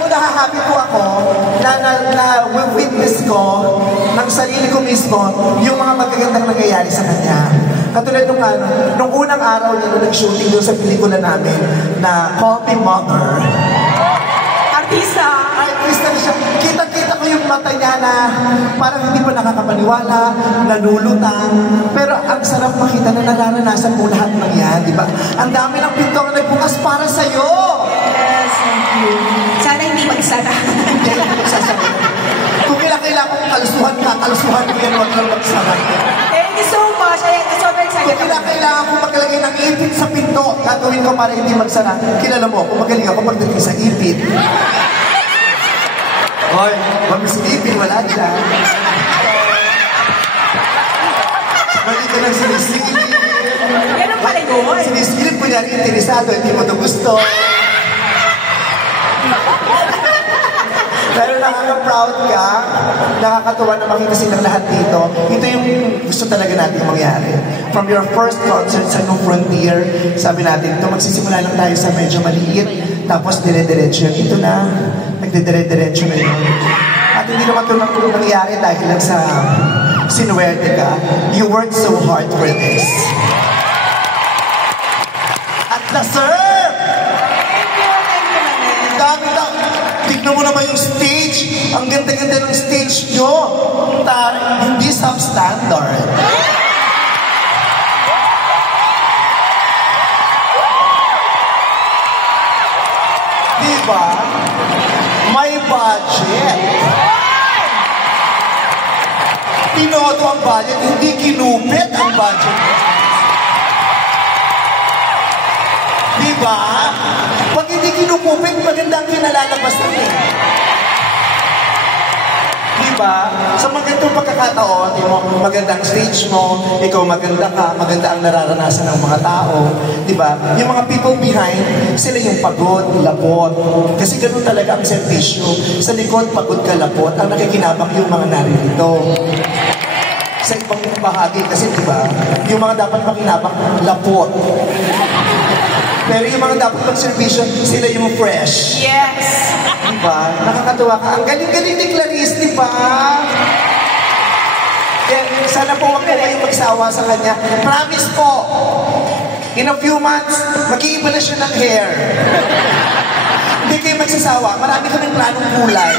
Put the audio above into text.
Alam mo, nahahappy po ako na witness ko ng sarili ko mismo yung mga magagandang nangyayari sa kanya. Katulad nung unang araw niya nung nag-shooting doon sa pelikula namin na Copy Mother. Artista na siya. Kita-kita ko yung mata niya na parang hindi pa nakakapaniwala, nalulutang. Pero ang sarap makita na nararanasan mo lahat ng yan, di ba? Ang dami ng pinto na nagbukas para sa'yo! Yes, thank you. Sana hindi magsara. Hindi magsasara. Kung kailangan kong kalusuhan ko yan, huwag lang magsara. Thank you so much. Sobrang excited. Kung kailangan kong maglagay ng ipit sa pinto, gagawin ko para hindi magsara. Kilala mo, kung magaling ako pagdating sa ipit. Hoy, wag mo silipin, wala dyan. Mali ka nang sinisilip. Ganun pala yun. Sinisilip mo niya rin, interesado, hindi mo ito gusto. Pero nakaka-proud ka, nakakatuwa na makita silang lahat dito. Ito yung gusto talaga natin mangyari. From your first concert sa New Frontier, sabi natin, ito magsisimula lang tayo sa medyo maliit, tapos dire-diretso yun. Ito na, nagdidire-diretso na yun. At hindi naman ito nangyari dahil lang sa sinuwerte ka. You worked so hard for this. At deserve! Tignan mo naman yung stage. Ang ganda-ganda ng stage nyo. Hindi substandard. Diba? May budget. Pinoto ang budget, hindi kinupit ang budget. Diba? Pag hindi kinukupit, maganda ang kinalalabas natin. Diba? Sa magandang pagkakataon, magandang stage mo, ikaw maganda ka, maganda ang nararanasan ng mga tao. Diba? Yung mga people behind, sila yung pagod, lapot. Kasi ganun talaga ang servisyo. Sa likod, pagod ka, lapot. Ang nakikinabang yung mga naririto. Sa ibang bahagi kasi, diba? Yung mga dapat makinabang, lapot. Pero yung mga dapat mag-servisyon, sila yung fresh. Yes. Diba? Nakakatuwa ka. Ang galing-galing ni Clarice, diba? Kaya sana po wag po kayong magsawa sa kanya. Promise po, in a few months, mag-iiba na siya ng hair. Hindi kayo magsasawa. Marami kaming planong kulay.